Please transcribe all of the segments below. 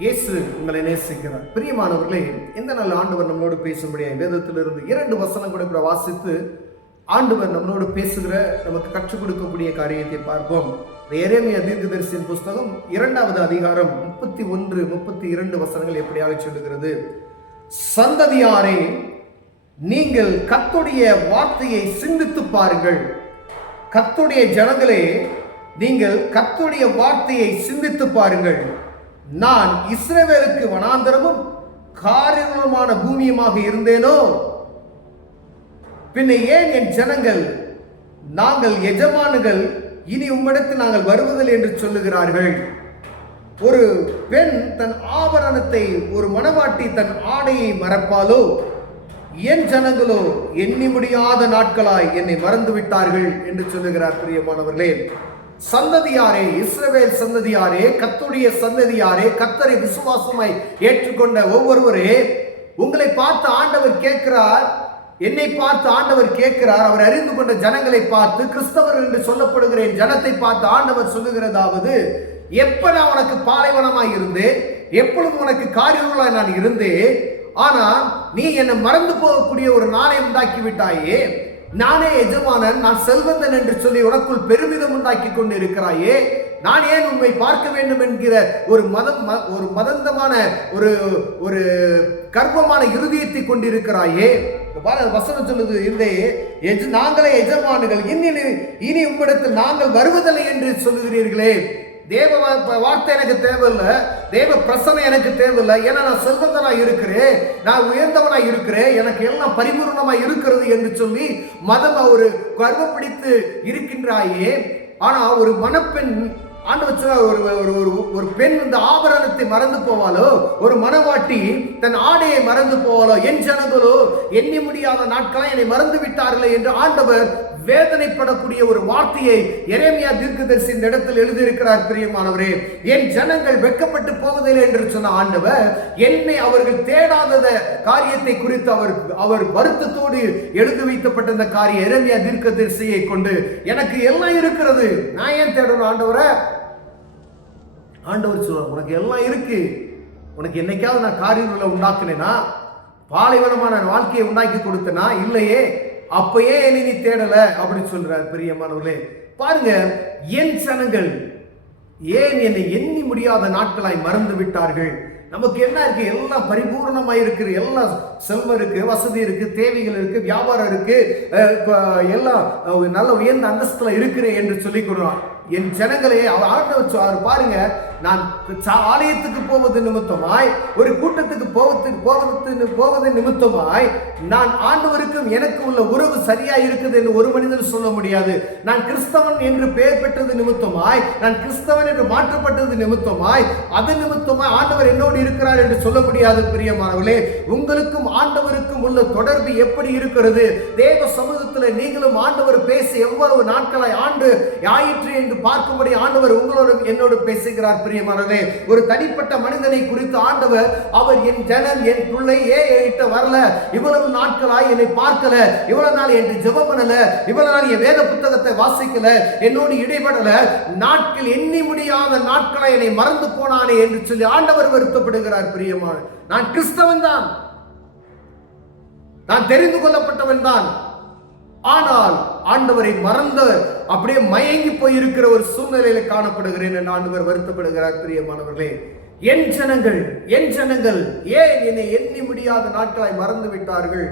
இயேசு உங்களை நேசிக்கிறார். பிரியமானவர்களே, இந்த நாள் ஆண்டவர் நம்மளோடு பேசும்படியாக வேதத்திலிருந்து 2 வசனங்களை கூட வாசித்து ஆண்டவர் நம்மளோடு பேசுகிற, நமக்கு கற்றுக் கொடுக்கக்கூடிய காரியத்தை பார்ப்போம். எரேமியா தீர்க்கதரிசியின் புஸ்தகம் 2வது அதிகாரம் 31, 32 வசனங்கள் எப்படியாக சொல்லுகிறது. சந்ததியாரே, நீங்கள் கர்த்தருடைய வார்த்தையை சிந்தித்து பாருங்கள். கர்த்தருடைய ஜனங்களே, நீங்கள் கர்த்தருடைய வார்த்தையை சிந்தித்து பாருங்கள். நான் இஸ்ரவேலுக்கு வனாந்தரமும் காரிருளுமான பூமியுமாக இருந்தேனோ, பின்ன ஏன் என் ஜனங்கள் நாங்கள் எஜமானுகள், இனி உம்மிடத்தில் நாங்கள் வருவதில்லை என்று சொல்லுகிறார்கள்? ஒரு பெண் தன் ஆபரணத்தை, ஒரு மணவாட்டி தன் ஆடையை மறப்பாலோ, என் ஜனங்களோ எண்ணி முடியாத நாட்களாய் என்னை மறந்து விட்டார்கள் என்று சொல்லுகிறார். பிரியமானவர்களே, சந்ததியாரே, இஸ்ரவேல் சந்ததியாரே, கர்த்தருடைய சந்ததியாரே, கர்த்தரை விசுவாசமாய் ஏற்றுக்கொண்ட ஒவ்வொருவரே, உங்களை பார்த்து ஆண்டவர் கேட்கிறார், என்னை பார்த்து ஆண்டவர் கேட்கிறார். அவர் அறிந்து கொண்ட ஜனங்களை பார்த்து, கிறிஸ்தவர் என்று சொல்லப்படுகிற என் ஜனத்தை பார்த்து ஆண்டவர் சொல்லுகிறதாவது, எப்ப நான் உனக்கு பாலைவனமாய் இருந்தேன், எப்பொழுது உனக்கு காரியங்களாய் நான் இருந்தேன், ஆனா நீ என்னை மறந்து போகக்கூடிய ஒரு நாளை உண்டாக்கி விட்டாயே. நானே எஜமானன், நான் செல்வந்தன் என்று சொல்லி உனக்குள் பெருமிதம் உண்டாக்கி கொண்டு இருக்கிறாயே. நான் ஏன் உண்மை பார்க்க வேண்டும் என்கிற ஒரு மதந்தமான ஒரு கர்வமான இருதயத்தை கொண்டிருக்கிறாயே. வசனம் சொல்லுது, இந்த நாங்களே எஜமானுகள், இனி உம்மிடத்தில் நாங்கள் வருவதில்லை என்று சொல்லுகிறீர்களே. தேவ வார்த்தை எனக்கு தேவையில்லை, தேவ பிரசனை எனக்கு தேவையில்லை. ஏன்னா நான் செல்வந்தனாய் இருக்கிறேன், நான் உயர்ந்தவனாய் இருக்கிறேன், எனக்கு எல்லாம் பரிபூர்ணமாய் இருக்கிறது என்று சொல்லி மதம் ஒரு கர்வப்பிடித்து இருக்கின்றாயே. ஆனா ஒரு மணப்பெண், ஒரு பெண் இந்த ஆபரணத்தை மறந்து போவாளோ, ஒரு மணவாட்டி தன் ஆடையை மறந்து போவாளோ, என் ஜனங்களோ எண்ணி முடியாத நாட்களை என்னை மறந்து விட்டார்களே என்று ஆண்டவர் வேதனைப்படக்கூடிய ஒரு வார்த்தையை எரேமியா தீர்க்கதரிசி இந்த இடத்தில் எழுதியிருக்கிறார். பிரியமானவரே, என் ஜனங்கள் வெட்கப்பட்டு போவதில்லை என்று சொன்ன ஆண்டவர், என்னை அவர்கள் தேடாத காரியத்தை குறித்து அவர் வருத்தத்தோடு எழுதி வைக்கப்பட்ட இந்த காரியம் எரேமியா தீர்க்கதரிசியை கொண்டு, எனக்கு எல்லாம் இருக்கிறது, நான் ஏன் தேடணும் ஆண்டவரை? ஆண்டவர் சொல்றார், உனக்கு எல்லாம் இருக்கு, உனக்கு என்னைக்காவது நான் காரியங்களை உண்டாக்குனேனா, பாலைவனமான வாழ்க்கையை உண்டாக்கி கொடுத்தனா? இல்லையே. அப்பயே என்னை நீ தேடல அப்படின்னு சொல்றார். பிரியமானவர்களே, பாருங்க, என் ஜனங்கள் ஏன் என்னை எண்ணி முடியாத நாட்களாய் மறந்து விட்டார்கள். நமக்கு என்ன இருக்கு? எல்லாம் பரிபூர்ணமாய் இருக்கு, எல்லாம் செல்வம் இருக்கு, வசதி இருக்கு, தேவைகள் இருக்கு, வியாபாரம் இருக்கு, எல்லாம் நல்ல உயர்ந்த அந்தஸ்துல இருக்கிறேன் என்று சொல்லிக் கொள்றான். என் ஜனங்களே, ஆண்டவர் பாருங்க, நான் ஆலயத்துக்கு போவது நிமித்தமாய், ஒரு கூட்டத்துக்கு போவது நிமித்தமாய், நான் ஆண்டவருக்கும் எனக்கு உள்ள உறவு சரியா இருக்குது என்று ஒரு மனிதன் சொல்ல முடியாது. நான் கிறிஸ்தவன் என்று பெயர் பெற்றது நிமித்தமாய், நான் கிறிஸ்தவன் என்று மாற்றப்பட்டது நிமித்தமாய், அது நிமித்தமாய் ஆண்டவர் என்னோடு இருக்கிறார் என்று சொல்ல முடியாது. பிரியமானவர்களே, உங்களுக்கும் ஆண்டவருக்கும் உள்ள தொடர்பு எப்படி இருக்கிறது? தேவ சமூகத்தில் நீங்களும் ஆண்டவர் பேச எவ்வளவு நாட்களாய் ஆண்டு ஆயிற்று என்று பார்க்கும்படி ஆண்டவர் உங்களோடு என்னோடு பேசுகிறார். பிரியமானவர்களே, ஒரு தனிப்பட்ட மனிதனை குறித்து ஆண்டவர், அவர் என் ஜனம், என் பிள்ளை ஏன் வரல, இவ்வளவு நாட்களாய் என்னை பார்க்கல, இவ்வளவு நாள் என்று ஜெபம் பண்ணல, இவ்வளவு நாள் என் வேத புத்தகத்தை வாசிக்கல, என்னோடு இடைபடல, நாட்கள் எண்ணி முடியாத நாட்களாய் என்னை மறந்து போனானே என்று சொல்லி ஆண்டவர் வருத்தப்படுகிறார். பிரியமான, நான் கிறிஸ்தவன் தான், நான் தெரிந்து கொள்ளப்பட்டவன் தான், ஆனால் ஆண்டவரை மறந்து அப்படியே மயங்கி போயிருக்கிற ஒரு சூழ்நிலையில காணப்படுகிறேன் என்று ஆண்டவர் வருத்தப்படுகிறார். பிரியமானவர்களே, என் ஜனங்கள் ஏன் என்னை எண்ணி முடியாத நாட்களாய் மறந்து விட்டார்கள்?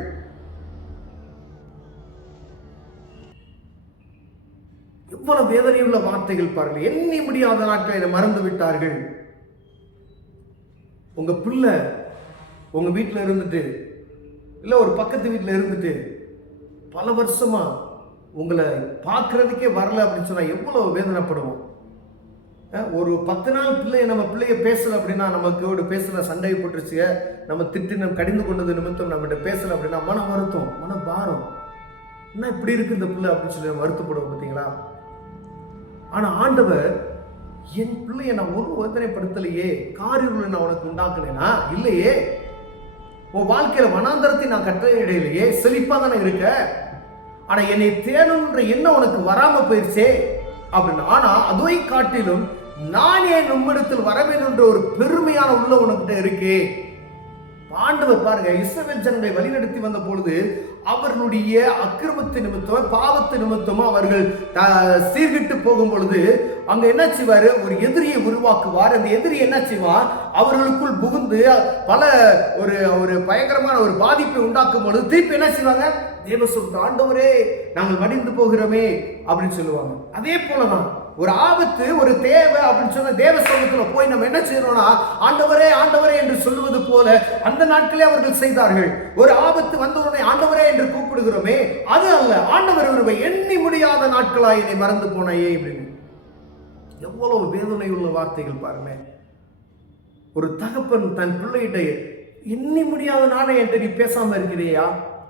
எவ்வளவு வேதனையுள்ள வார்த்தைகள் பாருங்கள். எண்ணி முடியாத நாட்களை மறந்து விட்டார்கள். உங்க பிள்ளை உங்க வீட்டில் இருந்துட்டு, இல்ல ஒரு பக்கத்து வீட்டில் இருந்துட்டு பல வருஷமா உங்களை பார்க்கறதுக்கே வரல அப்படின்னு சொன்னா எவ்வளவு வேதனைப்படுவோம். ஒரு 10 நாள் நம்ம பிள்ளைய பேசல அப்படின்னா, நமக்கு பேசல, சண்டை போட்டுருச்சு, நம்ம திட்டு கடிந்து கொண்டது நிமித்தம் நம்மகிட்ட பேசல அப்படின்னா மன வருத்தம், மன பாரம், என்ன இப்படி இருக்கு இந்த பிள்ளை அப்படின்னு சொல்லி வருத்தப்படுவோம். பார்த்தீங்களா? ஆனா ஆண்டவர், என் பிள்ளைய நான் ஒரு வேதனைப்படுத்தலையே, காரியங்களை நான் உனக்கு உண்டாக்குனேனா? இல்லையே. உன் வாழ்க்கையில வனாந்தரத்தை நான் கட்டளையிடையிலேயே, செழிப்பா தானே இருக்க, ஆனா என்னை தேடணுன்ற எண்ணம் உனக்கு வராம போயிருச்சே அப்படின்னு. ஆனா அதை காட்டிலும் நான் ஏன் உம்மிடத்தில் வரவேன் என்ற ஒரு பெருமையான உள்ள உனக்கிட்ட இருக்கு. ஆண்டவர் பாருங்க, இஸ்ரவேல் ஜனங்களை வழிநடத்தி வந்த பொழுது அவர்களுடைய அக்கிரமத்து நிமித்தம், பாவத்து நிமித்தமும் அவர்கள் சீர்கிட்டு போகும் பொழுது அங்க என்ன செய்வாரு, ஒரு எதிரியை உருவாக்குவார். அந்த எதிரி என்ன செய்வார், அவர்களுக்குள் புகுந்து பல ஒரு பயங்கரமான ஒரு பாதிப்பை உண்டாக்கும் பொழுது திருப்பி என்ன செய்வாங்க, தேவ சொல்ற ஆண்டவரே நாங்கள் மடிந்து போகிறோமே அப்படின்னு சொல்லுவாங்க. அதே போலதான் ஒரு ஆபத்து, ஒரு தேவை அப்படின்னு சொன்ன தேவ சமூகத்துல போய் நம்ம என்ன செய்யறோம்னா, ஆண்டவரே ஆண்டவரே என்று சொல்லுவது போல அந்த நாட்களே அவர்கள் செய்தார்கள். ஒரு ஆபத்து வந்தவுடனே ஆண்டவரே என்று கூப்பிடுகிறோமே, அது அல்ல. ஆண்டவர் ஒருவை எண்ணி முடியாத நாட்களாய் என்னை மறந்து போனையே அப்படின்னு. எவ்வளவு வேதனை உள்ள வார்த்தைகள் பாருங்க. ஒரு தகப்பன் தன் பிள்ளைகிட்ட எண்ணி முடியாத நாளை என்கிட்ட நீ பேசாம இருக்கிறியா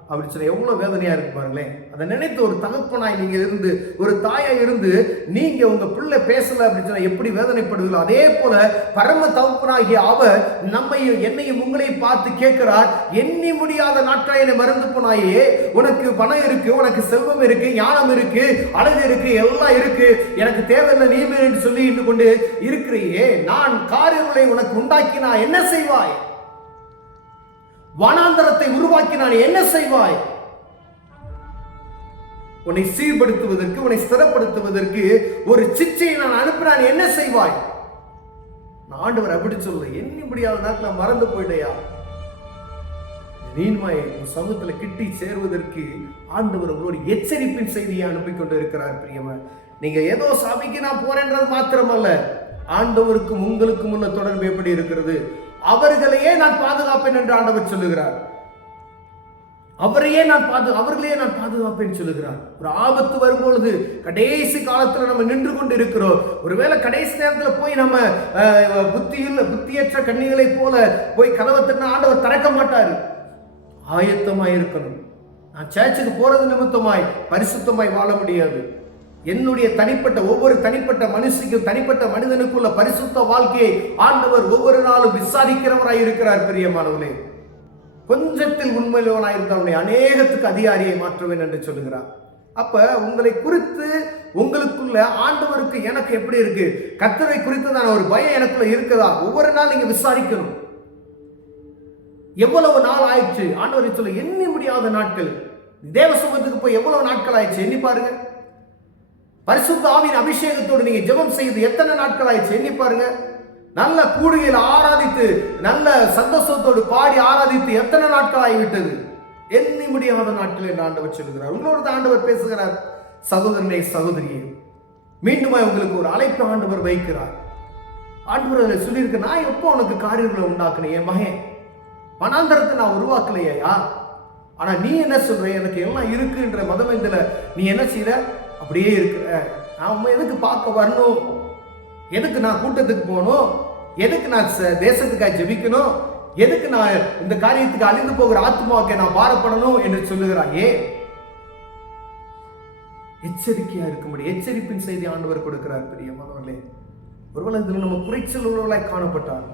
அப்படின்னு சொல்ல எவ்வளவு வேதனையா இருக்கு பாருங்களேன். அதை நினைத்து ஒரு தகப்பனாய் நீங்க இருந்து, ஒரு தாயா இருந்து நீங்க உங்க பிள்ளை பேசல அப்படின்னு சொன்னா எப்படி வேதனைப்படுவீங்களோ, அதே போல பரம தகப்பனாகிய அவர் நம்மையும் என்னையும் உங்களையும் பார்த்து கேட்கிறார், எண்ணி முடியாத நாட்களை என்னை மறந்து போனாயே, உனக்கு பணம் இருக்கு, உனக்கு செல்வம் இருக்கு, ஞானம் இருக்கு, அழகு இருக்கு, எல்லாம் இருக்கு, எனக்கு தேவையில்லை நீ என்று சொல்லி கொண்டு இருக்கிறையே, நான் காரியங்களை உனக்கு உண்டாக்கி நான் என்ன செய்வாய், வனாந்தரத்தை உருவாக்கி நான் என்ன செய்வாய், உன்னை சீர்படுத்துவதற்கு, உன்னை ஸ்திரப்படுத்துவதற்கு ஒரு சிச்சையை நான் அனுப்பினான், என்ன செய்வாய். ஆண்டவர் அப்படி சொல்ல, எண்ணி முடியாத நாட்கள் மறந்து போயிடையா, நீன்மாய் சமூகத்துல கிட்டி சேருவதற்கு ஆண்டவர் உங்களோட எச்சரிப்பின் செய்தியை அனுப்பி கொண்டு இருக்கிறார். பிரியமா, நீங்க ஏதோ சபைக்கு நான் போறேன்றது மாத்திரமல்ல, ஆண்டவருக்கும் உங்களுக்கும் உள்ள தொடர்பு எப்படி இருக்கிறது, அவர்களையே நான் பாதுகாப்பேன் என்று ஆண்டவர் சொல்லுகிறார். அவர்களையே நான் பாதுகாப்பேன் சொல்லுகிறார். ஒரு ஆபத்து வரும்பொழுது கடைசி காலத்துல நம்ம நின்று கொண்டு இருக்கிறோம். ஒருவேளை கடைசி நேரத்துல போய் நம்ம புத்தியற்ற கன்னிகளை போல போய் கதவை தட்டினா ஆண்டவர் திறக்க மாட்டாரு. ஆயத்தமாய் இருக்கணும். நான் சர்ச்சுக்கு போறது நிமித்தமாய் பரிசுத்தமாய் வாழ முடியாது. என்னுடைய ஒவ்வொரு தனிப்பட்ட மனுஷனுக்கும், தனிப்பட்ட மனிதனுக்குள்ள பரிசுத்த வாழ்க்கையை ஆண்டவர் ஒவ்வொரு நாளும் விசாரிக்கிறவராய் இருக்கிறார். பிரியமானவர்களே, கொஞ்சத்தில் உண்மையிலவனாய் இருந்தவனை அநேகத்துக்கு அதிகாரியை மாற்றுவேன் என்று சொல்லுகிறார். அப்ப உங்களை குறித்து உங்களுக்குள்ள ஆண்டவருக்கு எனக்கு எப்படி இருக்கு, கர்த்தரை குறித்ததான ஒரு பயம் எனக்குள்ள இருக்குதா, ஒவ்வொரு நாள் நீங்க விசாரிக்கணும். எவ்வளவு நாள் ஆயிடுச்சு, ஆண்டவரை சொல்ல எண்ணி முடியாத நாட்கள், தேவ சமூகத்துக்கு போய் எவ்வளவு நாட்கள் ஆயிடுச்சு எண்ணி பாருங்க. பரிசுத்த ஆவியின் அபிஷேகத்தோடு நீங்க ஜெபம் செய்து எத்தனை நாட்கள் ஆயிடுச்சு எண்ணி பாருங்க. நல்ல கூடுகையில் ஆராதித்து, நல்ல சந்தோஷத்தோடு பாடி ஆராதித்து எத்தனை நாட்கள் ஆகிவிட்டது, எண்ணி முடியாத நாட்கள் என்று ஆண்டவர் சொல்லுகிறார். உங்களோட ஆண்டவர் பேசுகிறார். சகோதரனே, சகோதரியே, மீண்டும் உங்களுக்கு ஒரு அழைப்பு ஆண்டவர் வைக்கிறார். ஆண்டவர் சொல்லியிருக்க, நான் எப்போ உனக்கு காரியங்களை உண்டாக்குனேன், என் மகன் வனாந்தரத்தை நான் உருவாக்கலையா, ஆனா நீ என்ன சொல்ற, எனக்கு எல்லாம் இருக்குன்ற மதமைந்துல நீ என்ன செய்யற, அப்படியே இருக்கிற. நான் எதுக்கு பார்க்க வரணும், எதுக்கு நான் கூட்டத்துக்கு போகணும், எதுக்கு நான் தேசத்துக்காக ஜெபிக்கணும், எதுக்கு நான் இந்த காரியத்துக்கு அழிந்து போகிற ஆத்மாவுக்கு நான் பாரப்படணும் என்று சொல்லுகிறாயே. எச்சரிக்கையா இருக்கும்படி எச்சரிப்பின் செய்தி ஆண்டவர் கொடுக்கிறார். பிரியமானவர்களே, ஒருவேளை இதில் நம்ம குறைச்சல் உள்ளவர்களாய் காணப்பட்டார்,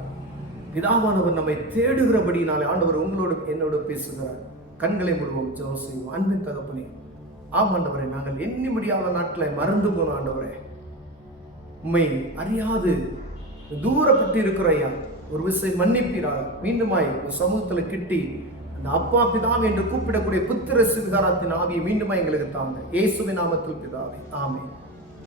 பிதாவானவர் நம்மை தேடுகிறபடினாலே ஆண்டவர் உங்களோடு என்னோடு பேசுகிறார். கண்களை மூடுவோம், ஜெபம் செய்வோம். அன்பின் தகப்பனே, ஆண்டவரே, நாங்கள் எண்ணி முடியாத நாட்களை மறந்து போன ஆண்டவரே, உண்மை அறியாது தூரப்பட்டு இருக்கிறையா, ஒரு விஷயம் மன்னிப்பீராக. மீண்டுமாய் சமூகத்துல கிட்டி அந்த அப்பா பிதாவை என்று கூப்பிடக்கூடிய புத்திர சிங்காரத்தின் ஆவியை மீண்டுமாய் எங்களுக்கு தாங்க. இயேசுவின் நாமத்தில் பிதாவே, ஆமென்.